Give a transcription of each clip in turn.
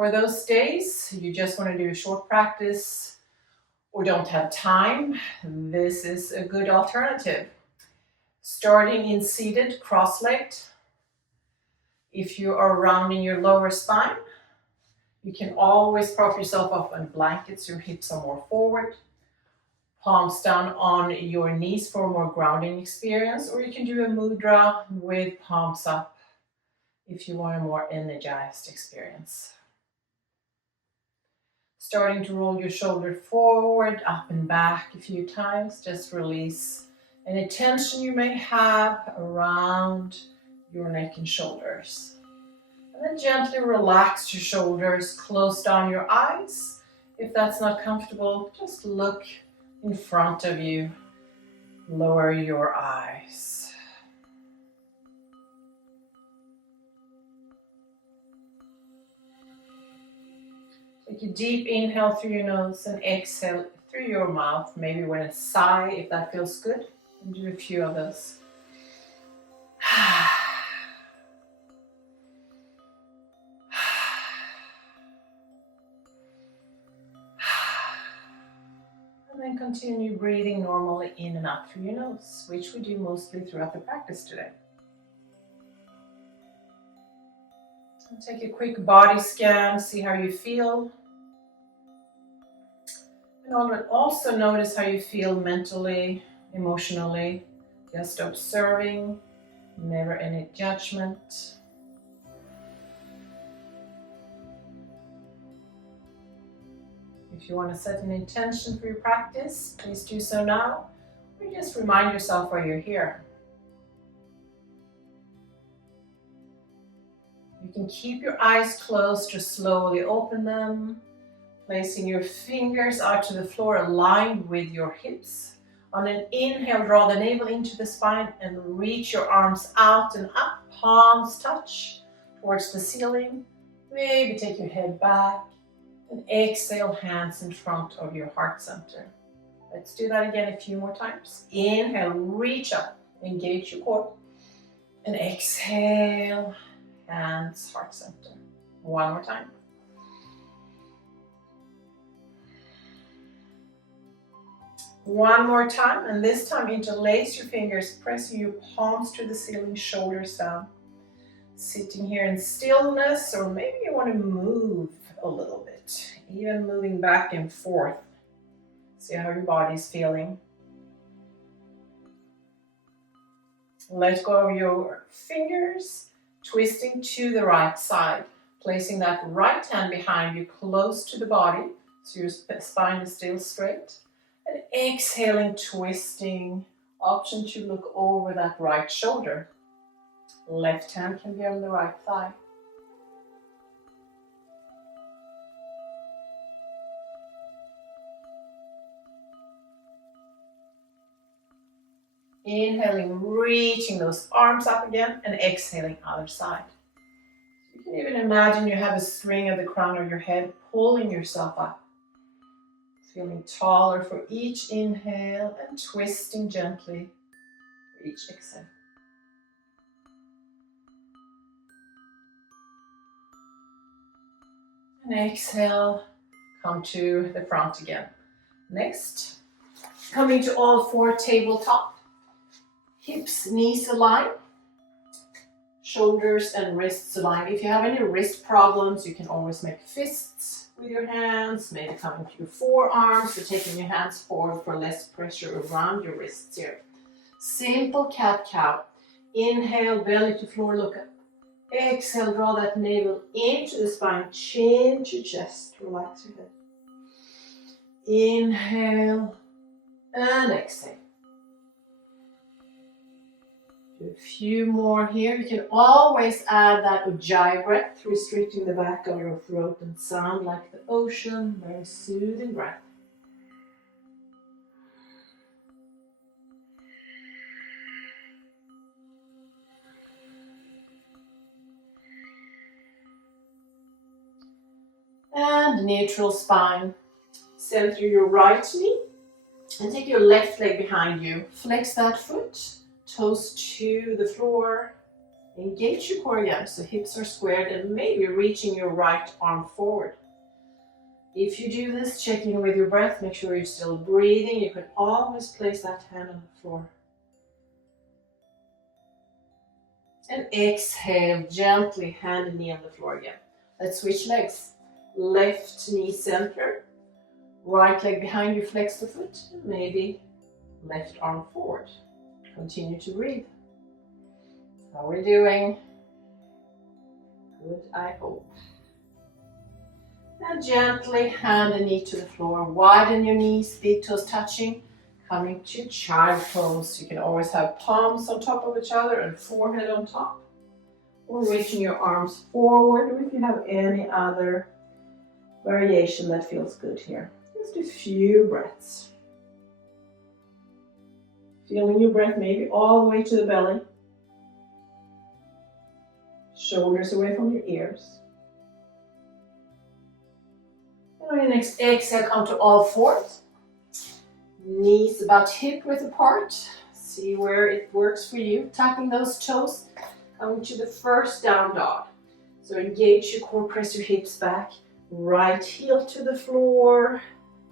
For those days you just want to do a short practice or don't have time, this is a good alternative. Starting in seated, cross-legged. If you are rounding your lower spine, you can always prop yourself up on blankets, your hips are more forward. Palms down on your knees for a more grounding experience, or you can do a mudra with palms up if you want a more energized experience. Starting to roll your shoulder forward, up and back a few times. Just release any tension you may have around your neck and shoulders. And then gently relax your shoulders, close down your eyes. If that's not comfortable, just look in front of you. Lower your eyes. Take a deep inhale through your nose and exhale through your mouth. Maybe with a sigh if that feels good. And do a few of those. And then continue breathing normally in and out through your nose, which we do mostly throughout the practice today. And take a quick body scan, see how you feel. And also notice how you feel mentally, emotionally. Just observing, never any judgment. If you want to set an intention for your practice, please do so now, or just remind yourself why you're here. You can keep your eyes closed or slowly open them, placing your fingers out to the floor aligned with your hips. On an inhale, draw the navel into the spine and reach your arms out and up, palms touch towards the ceiling. Maybe take your head back. And exhale, hands in front of your heart center. Let's do that again a few more times. Inhale, reach up, engage your core. And exhale, hands, heart center. One more time. One more time, and this time interlace your fingers, pressing your palms to the ceiling, shoulders down. Sitting here in stillness, or maybe you want to move a little bit, even moving back and forth. See how your body's feeling. Let go of your fingers, twisting to the right side, placing that right hand behind you close to the body, so your spine is still straight. And exhaling, twisting, option to look over that right shoulder. Left hand can be on the right thigh. Inhaling, reaching those arms up again, and exhaling, other side. You can even imagine you have a string at the crown of your head, pulling yourself up. Feeling taller for each inhale and twisting gently for each exhale. And exhale, come to the front again. Next, coming to all four, tabletop. Hips, knees align. Shoulders and wrists align. If you have any wrist problems, you can always make fists with your hands, maybe coming to your forearms, or taking your hands forward for less pressure around your wrists here. Simple cat-cow. Inhale, belly to floor, look up. Exhale, draw that navel into the spine, chin to chest, relax your head. Inhale and exhale. Do a few more here. You can always add that ujjayi breath, restricting the back of your throat and sound like the ocean, very soothing breath. And neutral spine. Center your right knee and take your left leg behind you. Flex that foot, toes to the floor. Engage your core again, so hips are squared and maybe reaching your right arm forward. If you do this, check in with your breath, make sure you're still breathing. You can always place that hand on the floor. And exhale, gently hand and knee on the floor again. Let's switch legs. Left knee center, right leg behind you, flex the foot, and maybe left arm forward. Continue to breathe. How are we doing? Good, I hope. And gently hand the knee to the floor. Widen your knees, big toes touching. Coming to child pose. You can always have palms on top of each other and forehead on top. Or reaching your arms forward, or if you have any other variation that feels good here. Just a few breaths. Feeling your breath maybe all the way to the belly. Shoulders away from your ears. And on your next exhale, come to all fours. Knees about hip width apart. See where it works for you. Tucking those toes. Coming to the first down dog. So engage your core, press your hips back. Right heel to the floor.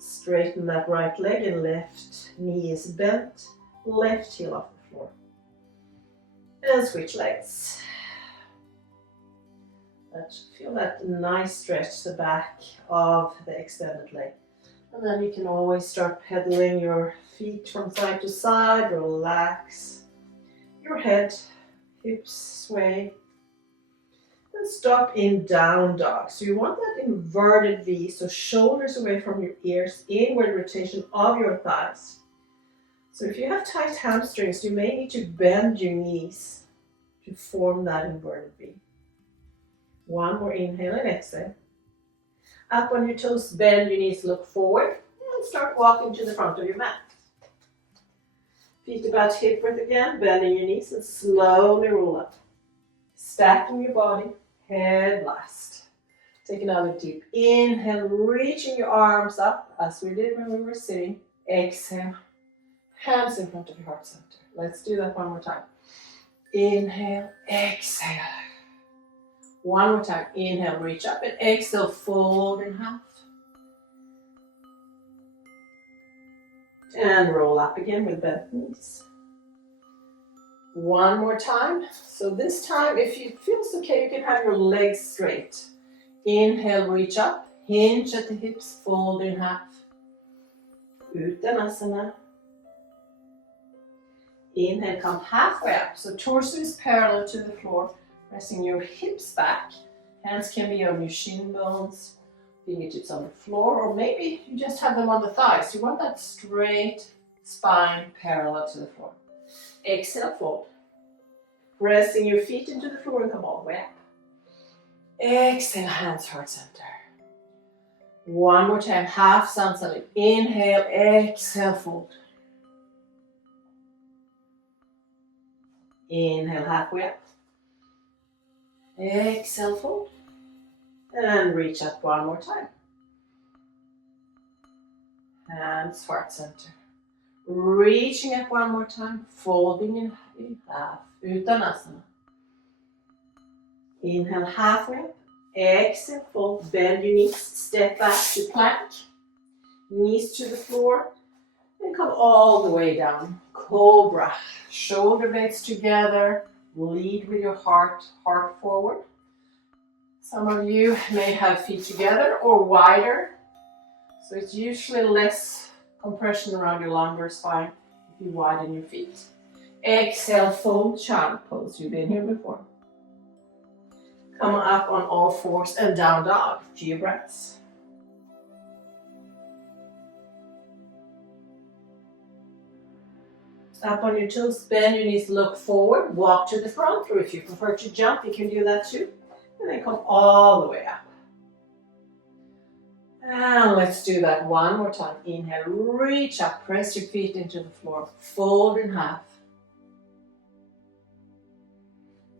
Straighten that right leg and left knee is bent. Left heel off the floor. And switch legs. Feel that nice stretch the back of the extended leg. And then you can always start pedaling your feet from side to side. Relax your head, hips sway. And stop in down dog. So you want that inverted V, so shoulders away from your ears, inward rotation of your thighs. So if you have tight hamstrings, you may need to bend your knees to form that inverted V. One more inhale and exhale. Up on your toes, bend your knees, look forward, and start walking to the front of your mat. Feet about hip width again, bending your knees and slowly roll up. Stacking your body, head last. Take another deep inhale, reaching your arms up as we did when we were sitting. Exhale, hands in front of your heart center. Let's do that one more time. Inhale, exhale. One more time. Inhale, reach up, and exhale, fold in half. And roll up again with bent knees. One more time. So this time, if it feels okay, you can have your legs straight. Inhale, reach up, hinge at the hips, fold in half. Uttanasana. Inhale, come halfway up. So torso is parallel to the floor. Pressing your hips back. Hands can be on your shin bones, fingertips on the floor, or maybe you just have them on the thighs. You want that straight spine parallel to the floor. Exhale, fold. Pressing your feet into the floor and come all the way up. Exhale, hands heart center. One more time, half sun salute. Inhale, exhale, fold. Inhale, halfway up. Exhale, fold. And reach up one more time. Hands heart center. Reaching up one more time, folding in half. Uttanasana. Inhale, halfway up. Exhale, fold. Bend your knees. Step back to plank. Knees to the floor. And come all the way down. Cobra. Shoulder blades together. Lead with your heart forward. Some of you may have feet together or wider. So it's usually less compression around your lumbar spine if you widen your feet. Exhale, fold, child pose. You've been here before. Come up on all fours and down dog. Few breaths. Up on your toes, bend your knees, look forward, walk to the front, or if you prefer to jump, you can do that too. And then come all the way up. And let's do that one more time. Inhale, reach up, press your feet into the floor, fold in half.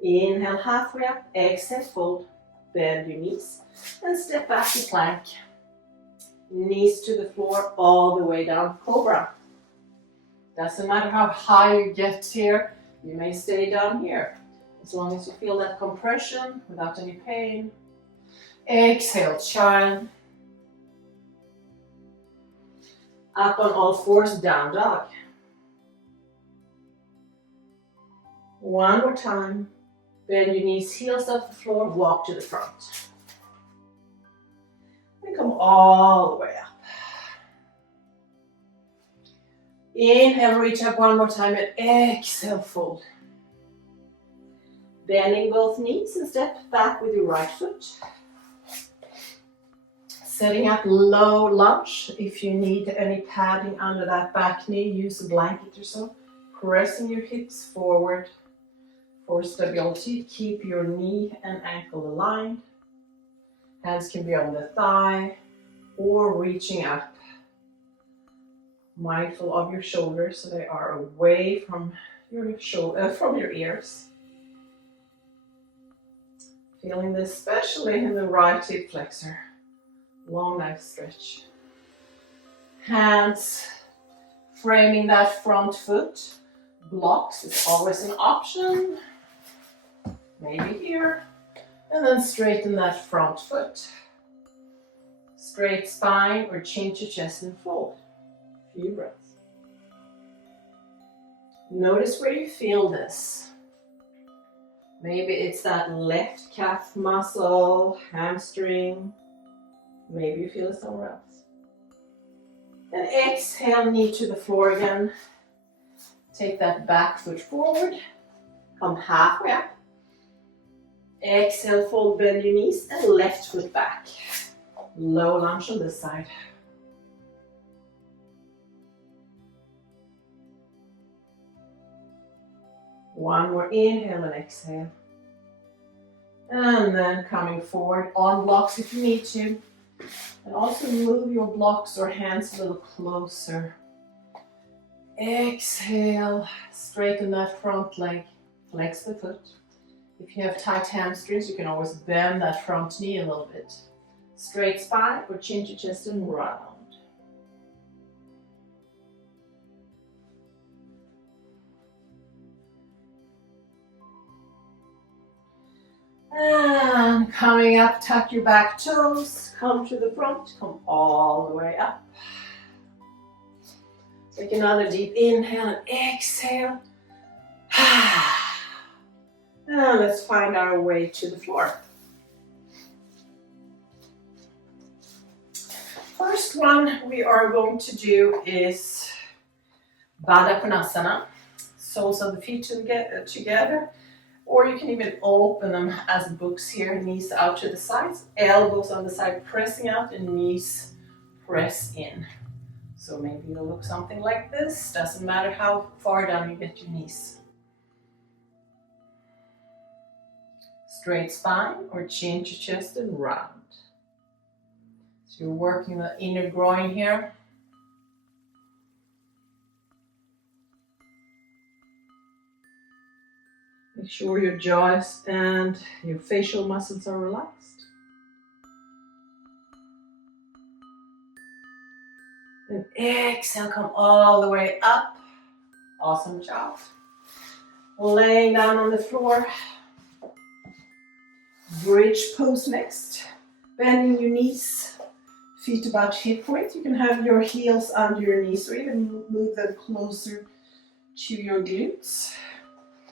Inhale, halfway up, exhale, fold, bend your knees, and step back to plank. Knees to the floor, all the way down, cobra. Doesn't matter how high you get here, you may stay down here. As long as you feel that compression without any pain. Exhale, child. Up on all fours, down dog. One more time. Bend your knees, heels off the floor, walk to the front. And come all the way up. Inhale, reach up one more time, and exhale, fold. Bending both knees and step back with your right foot. Setting up low lunge. If you need any padding under that back knee, use a blanket or so. Pressing your hips forward for stability. Keep your knee and ankle aligned. Hands can be on the thigh or reaching up. Mindful of your shoulders so they are away from your ears. Feeling this especially in the right hip flexor. Long, nice stretch. Hands framing that front foot. Blocks is always an option. Maybe here. And then straighten that front foot. Straight spine or chin to chest and fold. Few breaths. Notice where you feel this. Maybe it's that left calf muscle, hamstring. Maybe you feel it somewhere else. And exhale, knee to the floor again. Take that back foot forward. Come halfway up. Exhale, fold, bend your knees, and left foot back. Low lunge on this side. One more inhale and exhale. And then coming forward on blocks if you need to. And also move your blocks or hands a little closer. Exhale, straighten that front leg. Flex the foot. If you have tight hamstrings, you can always bend that front knee a little bit. Straight spine or chin to chest and round. And coming up, tuck your back toes, come to the front, come all the way up. Take another deep inhale and exhale. And let's find our way to the floor. First one we are going to do is Baddha Konasana. Soles of the feet together. Or you can even open them as books here, knees out to the sides, elbows on the side pressing out and knees press in. So maybe it'll look something like this, doesn't matter how far down you get your knees. Straight spine or chin to chest and round. So you're working the inner groin here. Make sure your jaws and your facial muscles are relaxed. And exhale, come all the way up. Awesome job. Laying down on the floor. Bridge pose next. Bending your knees, feet about hip width. You can have your heels under your knees or even move them closer to your glutes.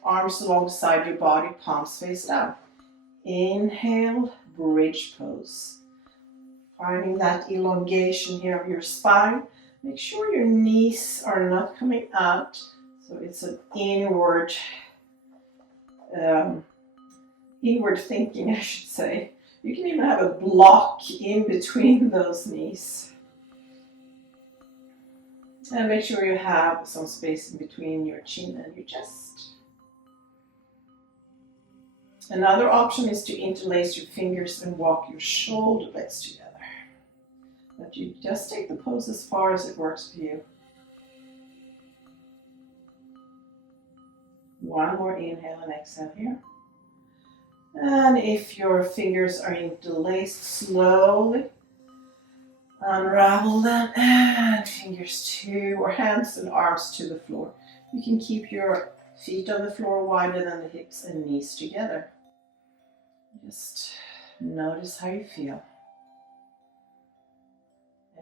Arms alongside your body, palms face down. Inhale, bridge pose. Finding that elongation here of your spine. Make sure your knees are not coming out. So it's an inward thinking, I should say. You can even have a block in between those knees. And make sure you have some space in between your chin and your chest. Another option is to interlace your fingers and walk your shoulder blades together. But you just take the pose as far as it works for you. One more inhale and exhale here. And if your fingers are interlaced, slowly unravel them and fingers to, or hands and arms to the floor. You can keep your Feet on the floor wider than the hips and knees together. Just notice how you feel.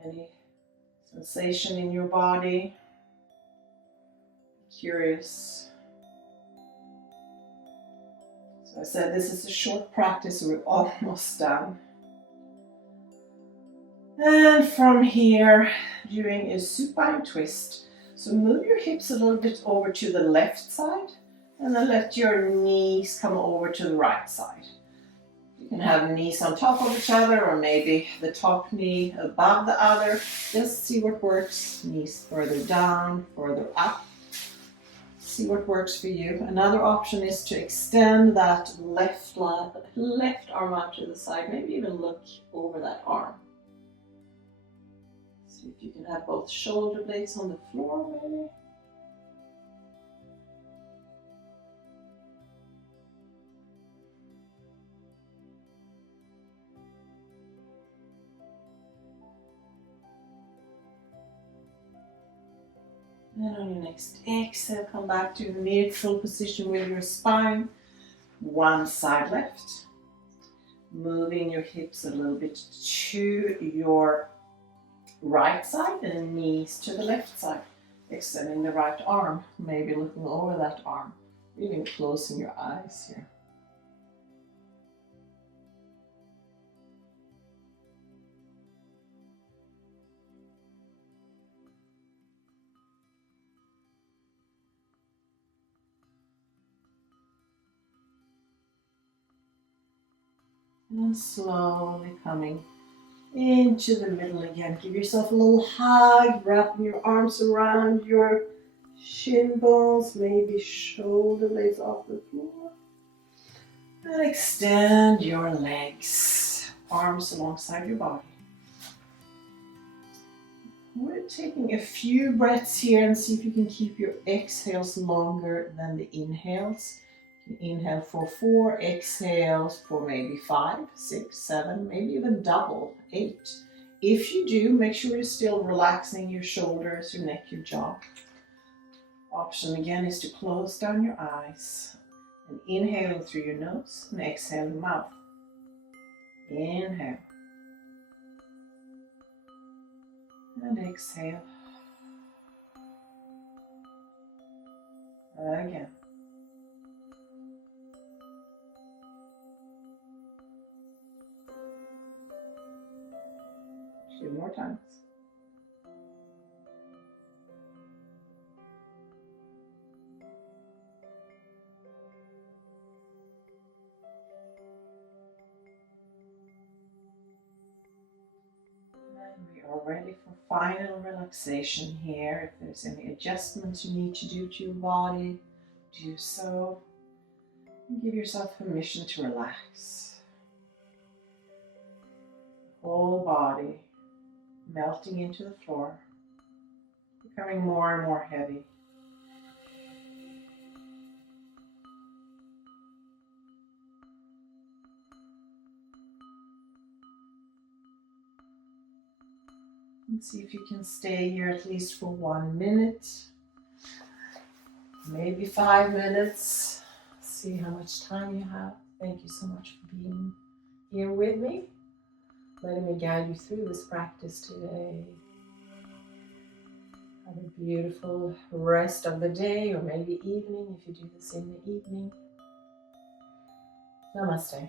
Any sensation in your body? Curious. So I said this is a short practice, so we're almost done. And from here, doing a supine twist. So move your hips a little bit over to the left side and then let your knees come over to the right side. You can have knees on top of each other or maybe the top knee above the other. Just see what works. Knees further down, further up. See what works for you. Another option is to extend that left arm out to the side. Maybe even look over that arm. See if you can have both shoulder blades on the floor maybe. And on your next exhale, come back to neutral position with your spine. One side left. Moving your hips a little bit to your right side and knees to the left side. Extending the right arm, maybe looking over that arm. Even closing your eyes here. And slowly coming into the middle again. Give yourself a little hug, wrapping your arms around your shin bones, maybe shoulder blades off the floor. And extend your legs, arms alongside your body. We're taking a few breaths here and see if you can keep your exhales longer than the inhales. Inhale for 4, exhales for maybe 5, 6, 7, maybe even double, 8. If you do, make sure you're still relaxing your shoulders, your neck, your jaw. Option again is to close down your eyes and inhaling through your nose and exhaling mouth. Inhale and exhale. Again. 2 more times. And we are ready for final relaxation here. If there's any adjustments you need to do to your body, do so. And give yourself permission to relax. Whole body melting into the floor, becoming more and more heavy. And see if you can stay here at least for 1 minute, maybe 5 minutes. See how much time you have. Thank you so much for being here with me. Letting me guide you through this practice today. Have a beautiful rest of the day or maybe evening if you do this in the evening. Namaste.